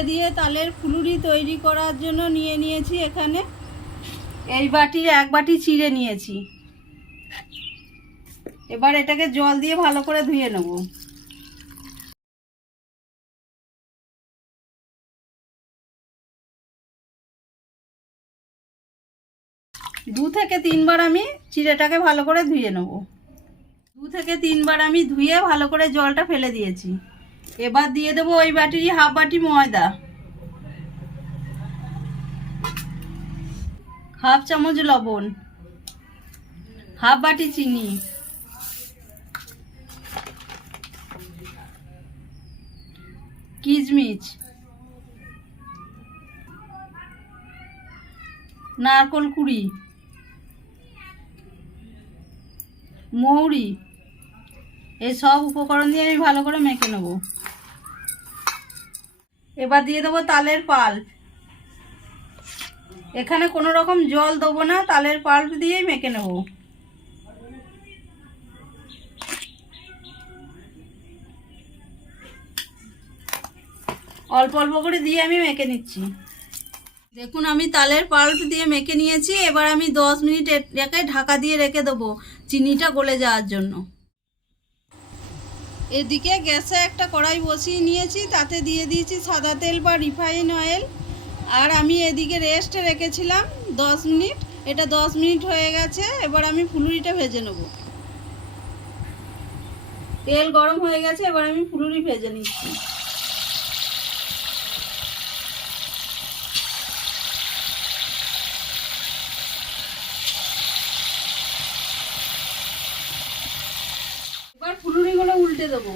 চিড়ে দিয়ে তালের ফুলুরি তৈরি করার জন্য নিয়ে নিয়েছি এখানে এই বাটির 1 বাটি চিড়ে নিয়েছি। এবার এটাকে জল দিয়ে ভালো করে ধুয়ে নেব। দু থেকে 3 বার আমি চিড়েটাকে ভালো করে ধুয়ে নেব। 2 থেকে 3 বার আমি ধুয়ে ভালো করে জলটা ফেলে দিয়েছি। এবার দিয়ে দেবো ওই বাটিরই 1/2 বাটি ময়দা, 1/2 চামচ লবণ, 1/2 বাটি চিনি, কিশমিশ, নারকেল কুড়ি, মৌরি, এই সব উপকরণ দিয়ে আমি ভালো করে মেখে নেব। এবার দিয়ে দেবো তালের পাল্প। এখানে কোনো রকম জল দেবো না, তালের পাল্প দিয়েই মেখে নেব। অল্প অল্প করে দিয়ে আমি মেখে নিচ্ছি। দেখুন আমি তালের পাল্প দিয়ে মেখে নিয়েছি। এবার আমি 10 মিনিট এটাকে ঢাকা দিয়ে রেখে দেবো চিনিটা গলে যাওয়ার জন্য। এদিকে গ্যাসে একটা কড়াই বসিয়ে নিয়েছি, তাতে দিয়ে দিয়েছি সাদা তেল বা রিফাইন অয়েল। আর আমি এদিকে রেস্টে রেখেছিলাম 10 মিনিট। এটা 10 মিনিট হয়ে গেছে। এবার আমি ফুলুরিটা ভেজে নেব। তেল গরম হয়ে গেছে, এবার আমি ফুলুরি ভেজে নিচ্ছি। এবার ফুলুরিগুলো উল্টে দেবো।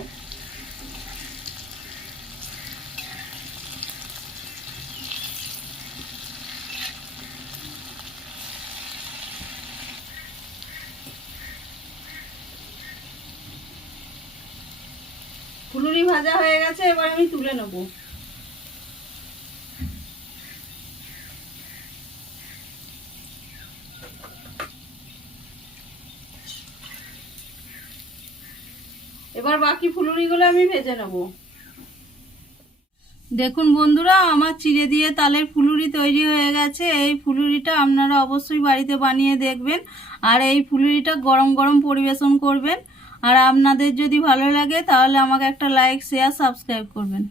ফুলুরি ভাজা হয়ে গেছে, এবার আমি তুলে নেব। এবার বাকি ফুলুরিগুলো আমি ভেজে নেব। দেখুন বন্ধুরা, আমার চিড়ে দিয়ে তালের ফুলুরি তৈরি হয়ে গেছে। এই ফুলুরিটা আপনারা অবশ্যই বাড়িতে বানিয়ে দেখবেন। আর এই ফুলুরিটা গরম গরম পরিবেশন করবেন। আর আপনাদের যদি ভালো লাগে তাহলে আমাকে একটা লাইক, শেয়ার, সাবস্ক্রাইব করবেন।